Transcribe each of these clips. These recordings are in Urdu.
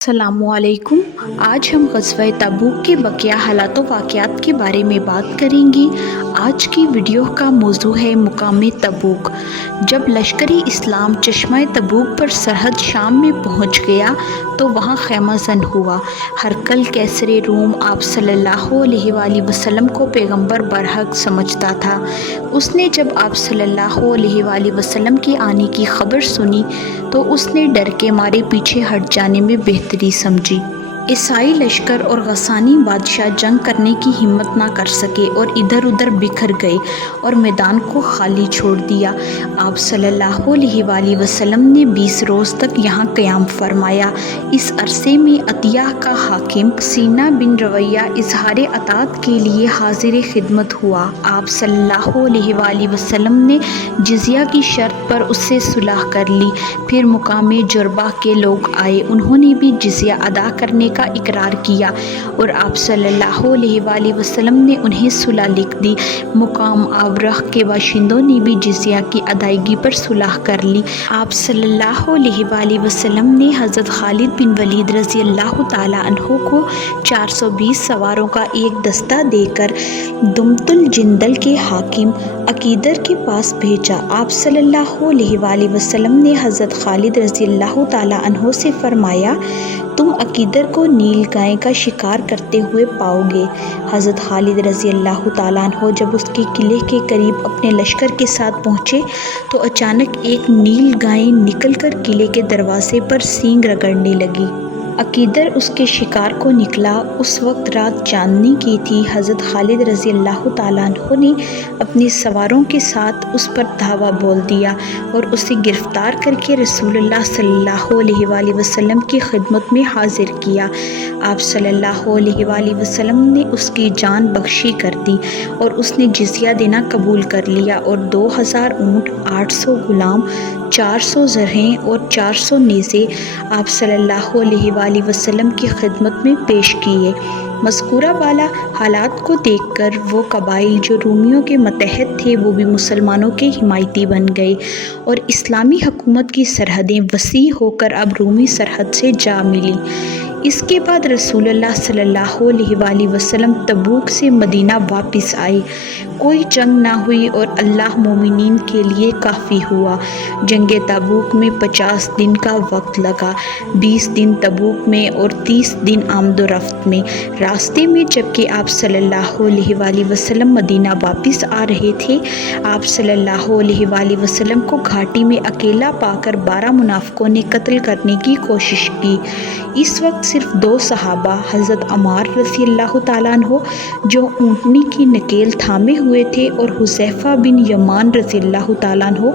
السلام علیکم۔ آج ہم غزوہ تبوک کے بقیہ حالات و واقعات کے بارے میں بات کریں گے۔ آج کی ویڈیو کا موضوع ہے مقام تبوک۔ جب لشکر اسلام چشمہ تبوک پر سرحد شام میں پہنچ گیا تو وہاں خیمہ زن ہوا۔ ہرقل قیصر روم آپ صلی اللہ علیہ وآلہ وسلم کو پیغمبر برحق سمجھتا تھا۔ اس نے جب آپ صلی اللہ علیہ وآلہ وسلم کے آنے کی خبر سنی تو اس نے ڈر کے مارے پیچھے ہٹ جانے میں بہتری سمجھی۔ عیسائی لشکر اور غسانی بادشاہ جنگ کرنے کی ہمت نہ کر سکے اور ادھر ادھر بکھر گئے اور میدان کو خالی چھوڑ دیا۔ آپ صلی اللہ علیہ وآلہ وسلم نے 20 روز تک یہاں قیام فرمایا۔ اس عرصے میں عطیہ کا حاکم سینہ بن رویہ اظہار اطاعت کے لیے حاضر خدمت ہوا۔ آپ صلی اللہ علیہ وآلہ وسلم نے جزیہ کی شرط پر اس سے صلح کر لی۔ پھر مقام جربہ کے لوگ آئے، انہوں نے بھی جزیہ ادا کرنے کا اقرار کیا اور آپ صلی اللہ علیہ وآلہ وسلم نے انہیں صلح لکھ دی۔ مقام آبرخ کے باشندوں نے بھی جزیہ کی ادائیگی پر صلح کر لی۔ آپ صلی اللہ علیہ وآلہ وسلم نے حضرت خالد بن ولید رضی اللہ تعالیٰ عنہ کو 420 سواروں کا ایک دستہ دے کر دمت الجندل کے حاکم عقیدر کے پاس بھیجا۔ آپ صلی اللہ علیہ وآلہ وسلم نے حضرت خالد رضی اللہ تعالیٰ عنہ سے فرمایا، تم عقیدر کو نیل گائے کا شکار کرتے ہوئے پاؤ گے۔ حضرت خالد رضی اللہ تعالیٰ عنہ جب اس کے قلعے کے قریب اپنے لشکر کے ساتھ پہنچے تو اچانک ایک نیل گائے نکل کر قلعے کے دروازے پر سینگ رگڑنے لگی۔ عقیدر اس کے شکار کو نکلا۔ اس وقت رات چاندنی کی تھی۔ حضرت خالد رضی اللہ تعالیٰ عنہ نے اپنے سواروں کے ساتھ اس پر دھاوا بول دیا اور اسے گرفتار کر کے رسول اللہ صلی اللہ علیہ وآلہ وسلم کی خدمت میں حاضر کیا۔ آپ صلی اللہ علیہ وآلہ وسلم نے اس کی جان بخشی کر دی اور اس نے جزیہ دینا قبول کر لیا اور 2000 اونٹ، 800 غلام، 400 زرہیں اور 400 نیزے آپ صلی اللہ علیہ وآلہ وسلم کی خدمت میں پیش کیے۔ مذکورہ بالا حالات کو دیکھ کر وہ قبائل جو رومیوں کے متحد تھے وہ بھی مسلمانوں کے حمایتی بن گئے اور اسلامی حکومت کی سرحدیں وسیع ہو کر اب رومی سرحد سے جا ملیں۔ اس کے بعد رسول اللہ صلی اللہ علیہ وآلہ وسلم تبوک سے مدینہ واپس آئے۔ کوئی جنگ نہ ہوئی اور اللہ مومنین کے لیے کافی ہوا۔ جنگ تبوک میں 50 دن کا وقت لگا، 20 دن تبوک میں اور 30 دن آمد و رفت میں۔ راستے میں جبکہ آپ صلی اللہ علیہ وآلہ وسلم مدینہ واپس آ رہے تھے، آپ صلی اللہ علیہ وآلہ وسلم کو گھاٹی میں اکیلا پا کر 12 منافقوں نے قتل کرنے کی کوشش کی۔ اس وقت صرف 2 صحابہ، حضرت عمار رضی اللہ تعالیٰ عنہ جو اونٹنی کی نکیل تھامے ہوئے تھے اور حذیفہ بن یمان رضی اللہ تعالیٰ عنہ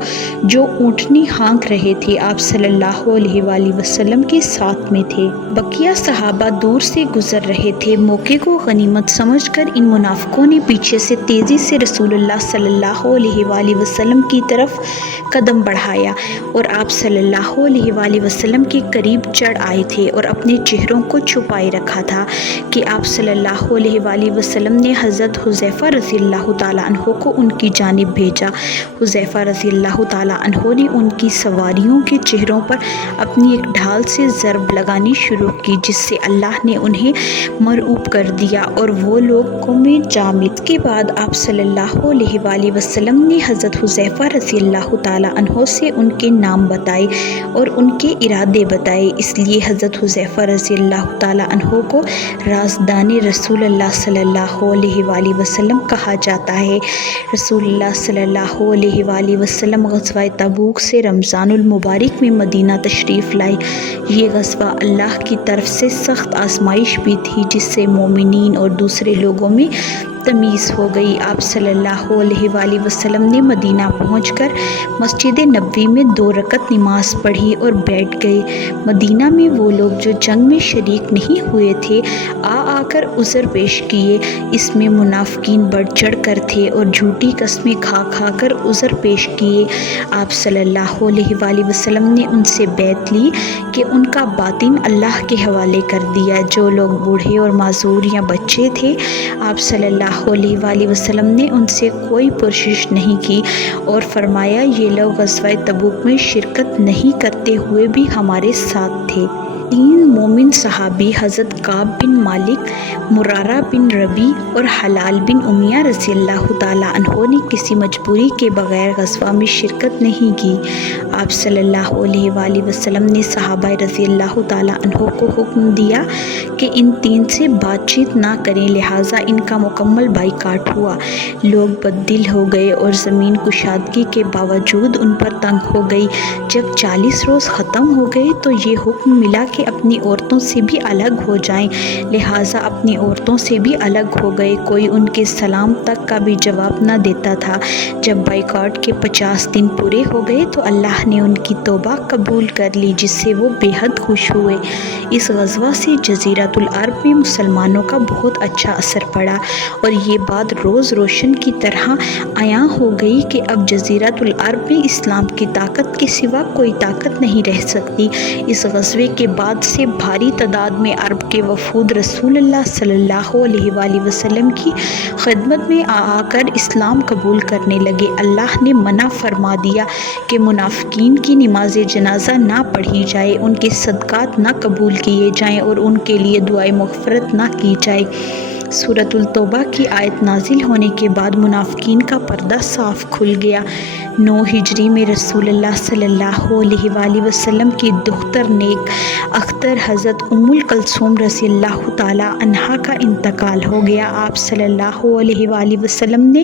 جو اونٹنی ہانک رہے تھے، آپ صلی اللہ علیہ وآلہ وسلم کے ساتھ میں تھے۔ بقیہ صحابہ دور سے گزر رہے تھے۔ موقع کو غنیمت سمجھ کر ان منافقوں نے پیچھے سے تیزی سے رسول اللہ صلی اللہ علیہ وآلہ وسلم کی طرف قدم بڑھایا اور آپ صلی اللہ علیہ وآلہ وسلم کے قریب چڑھ آئے تھے اور اپنے چہروں کو چھپائے رکھا تھا کہ آپ صلی اللہ علیہ وآلہ وسلم نے حضرت حذیفہ رضی اللہ تعالیٰ عنہ کو ان کی جانب بھیجا۔ حذیفہ رضی اللہ تعالیٰ عنہ نے ان کی سواریوں کے چہروں پر اپنی ایک ڈھال سے ضرب لگانی شروع کی جس سے اللہ نے انہیں مرعوب کر دیا اور وہ لوگ قوم جامع۔ اس کے بعد آپ صلی اللہ علیہ وآلہ وسلم نے حضرت حذیفہ رضی اللہ تعالیٰ عنہ سے ان کے نام بتائے اور ان کے ارادے بتائے۔ اس لیے حضرت حذیفہ رضی اللہ تعالیٰ عنہ کو رازدان رسول اللہ صلی اللہ علیہ وآلہ وسلم کہا جاتا ہے۔ رسول اللہ صلی اللہ علیہ وآلہ وسلم غزوہ تبوک سے رمضان المبارک میں مدینہ تشریف لائے۔ یہ غزوہ اللہ کی طرف سے سخت آزمائش بھی تھی جس سے مومنین اور دوسرے لوگوں میں تمیز ہو گئی۔ آپ صلی اللہ علیہ وآلہ وسلم نے مدینہ پہنچ کر مسجد نبوی میں 2 رکعت نماز پڑھی اور بیٹھ گئے۔ مدینہ میں وہ لوگ جو جنگ میں شریک نہیں ہوئے تھے آ کر عذر پیش کیے۔ اس میں منافقین بڑھ چڑھ کر تھے اور جھوٹی قسمیں کھا کر عذر پیش کیے۔ آپ صلی اللہ علیہ وآلہ وسلم نے ان سے بیعت لی کہ ان کا باطن اللہ کے حوالے کر دیا۔ جو لوگ بوڑھے اور معذور یا بچے تھے، آپ صلی اللہ علیہ وآلہ وسلم نے ان سے کوئی پرسش نہیں کی اور فرمایا یہ لوگ غزوہ تبوک میں شرکت نہیں کرتے ہوئے بھی ہمارے ساتھ تھے۔ 3 مومن صحابی حضرت کعب بن مالک، مرارہ بن ربی اور حلال بن امیہ رضی اللہ تعالیٰ عنہ نے کسی مجبوری کے بغیر غزوہ میں شرکت نہیں کی۔ آپ صلی اللہ علیہ وآلہ وسلم نے صحابہ رضی اللہ تعالیٰ عنہ کو حکم دیا کہ ان 3 سے بات چیت نہ کریں، لہٰذا ان کا مکمل بائیکاٹ ہوا۔ لوگ بددل ہو گئے اور زمین کشادگی کے باوجود ان پر تنگ ہو گئی۔ جب 40 روز ختم ہو گئے تو یہ حکم ملا کہ اپنی عورتوں سے بھی الگ ہو جائیں، لہٰذا اپنی عورتوں سے بھی الگ ہو گئے۔ کوئی ان کے سلام تک کا بھی جواب نہ دیتا تھا۔ جب بائیکاٹ کے 50 دن پورے ہو گئے تو اللہ نے ان کی توبہ قبول کر لی، جس سے وہ بے حد خوش ہوئے۔ اس غزوہ سے جزیرۃ العرب میں مسلمانوں کا بہت اچھا اثر پڑا اور یہ بات روز روشن کی طرح عیاں ہو گئی کہ اب جزیرۃ العرب میں اسلام کی طاقت کے سوا کوئی طاقت نہیں رہ سکتی۔ اس غزوے کے بعد سے بھاری تعداد میں عرب کے وفود رسول اللہ صلی اللہ علیہ وآلہ وسلم کی خدمت میں آ کر اسلام قبول کرنے لگے۔ اللہ نے منع فرما دیا کہ منافقین کی نماز جنازہ نہ پڑھی جائے، ان کے صدقات نہ قبول کیے جائیں اور ان کے لیے دعائے مغفرت نہ کی جائے۔ سورۃ التوبہ کی آیت نازل ہونے کے بعد منافقین کا پردہ صاف کھل گیا۔ 9 ہجری میں رسول اللہ صلی اللہ علیہ وآلہ وسلم کی دختر نیک اختر حضرت ام کلثوم رضی اللہ تعالیٰ عنہا کا انتقال ہو گیا۔ آپ صلی اللہ علیہ وآلہ وسلم نے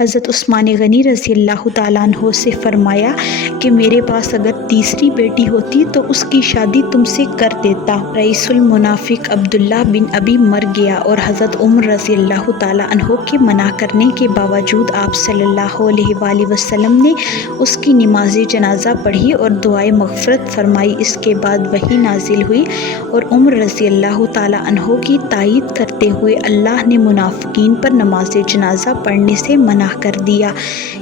حضرت عثمان غنی رضی اللہ تعالیٰ عنہ سے فرمایا کہ میرے پاس اگر تیسری بیٹی ہوتی تو اس کی شادی تم سے کر دیتا۔ رئیس المنافق عبداللہ بن ابی مر گیا اور حضرت عمر رضی اللہ تعالیٰ عنہ کے منع کرنے کے باوجود آپ صلی اللہ علیہ وآلہ وسلم نے اس کی نماز جنازہ پڑھی اور دعائے مغفرت فرمائی۔ اس کے بعد وحی نازل ہوئی اور عمر رضی اللہ تعالیٰ عنہ کی تائید کرتے ہوئے اللہ نے منافقین پر نماز جنازہ پڑھنے سے منع کر دیا۔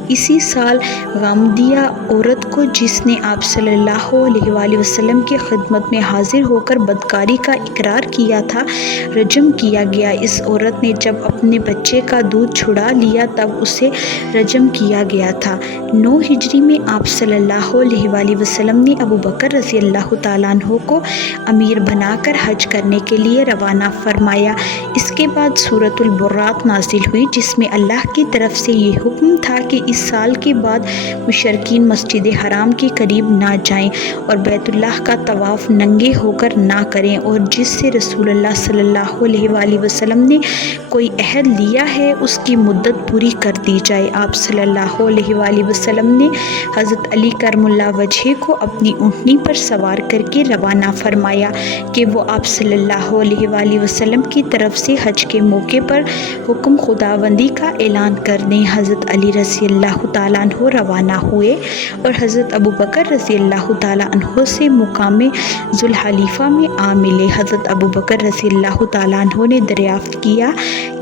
اسی سال غامدیہ عورت کو، جس نے آپ صلی اللہ علیہ وآلہ وسلم کی خدمت میں حاضر ہو کر بدکاری کا اقرار کیا تھا، رجم کیا گیا۔ اس عورت نے جب اپنے بچے کا دودھ چھڑا لیا تب اسے رجم کیا گیا تھا۔ 9 ہجری میں آپ صلی اللہ علیہ وآلہ وسلم نے ابو بکر رضی اللہ تعالیٰ عنہ کو امیر بنا کر حج کرنے کے لیے روانہ فرمایا۔ اس کے بعد سورۃ البراۃ نازل ہوئی، جس میں اللہ کی طرف سے یہ حکم تھا کہ اس سال کے بعد مشرکین مسجد حرام کے قریب نہ جائیں اور بیت اللہ کا طواف ننگے ہو کر نہ کریں، اور جس سے رسول اللہ صلی اللہ علیہ وآلہ وسلم نے کوئی عہد لیا ہے اس کی مدت پوری کر دی جائے۔ آپ صلی اللہ علیہ وآلہ وسلم نے حضرت علی کرم اللہ وجہہ کو اپنی اونٹنی پر سوار کر کے روانہ فرمایا کہ وہ آپ صلی اللہ علیہ وآلہ وسلم کی طرف سے حج کے موقع پر حکم خداوندی کا اعلان کر دیں۔ حضرت علی رضی اللہ تعالیٰ عنہ روانہ ہوئے اور حضرت ابو بکر رضی اللہ تعالیٰ عنہ سے مقام ذوالحلیفہ میں آ ملے۔ حضرت ابو بکر رضی اللہ تعالیٰ عنہ نے دریافت کیا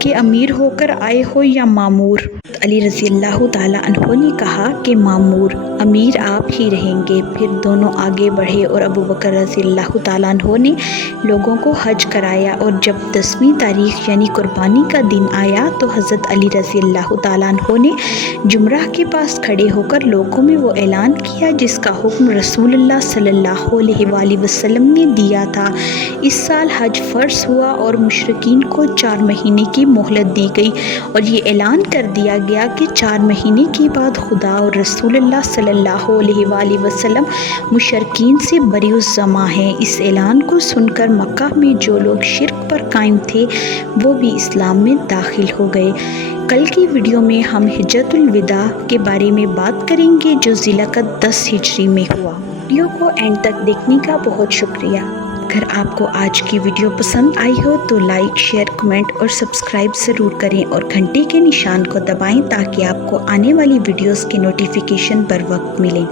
کہ امیر ہو کر آئے ہو یا مامور؟ علی رضی اللہ تعالیٰ عنہ نے کہا کہ مامور، امیر آپ ہی رہیں گے۔ پھر دونوں آگے بڑھے اور ابو بکر رضی اللہ تعالیٰ عنہ نے لوگوں کو حج کرایا، اور جب 10ویں تاریخ یعنی قربانی کا دن آیا تو حضرت علی رضی اللہ تعالیٰ عنہ نے جمرہ کے پاس کھڑے ہو کر لوگوں میں وہ اعلان کیا جس کا حکم رسول اللہ صلی اللہ علیہ وآلہ وسلم نے دیا تھا۔ اس سال حج فرض ہوا اور مشرکین کو 4 مہینے کی مہلت دی گئی اور یہ اعلان کر دیا گیا کہ 4 مہینے کے بعد خدا اور رسول اللہ صلی اللہ علیہ وآلہ وسلم مشرکین سے بری الذمہ ہیں۔ اس اعلان کو سن کر مکہ میں جو لوگ شرک پر قائم تھے وہ بھی اسلام میں داخل ہو گئے۔ کل کی ویڈیو میں ہم حجۃ الوداع کے بارے میں بات کریں گے جو ذی القعدہ 10 ہجری میں ہوا۔ ویڈیو کو اینڈ تک دیکھنے کا بہت شکریہ۔ اگر آپ کو آج کی ویڈیو پسند آئی ہو تو لائک، شیئر، کمنٹ اور سبسکرائب ضرور کریں اور گھنٹی کے نشان کو دبائیں تاکہ آپ کو آنے والی ویڈیوز کی نوٹیفیکیشن بر وقت ملیں۔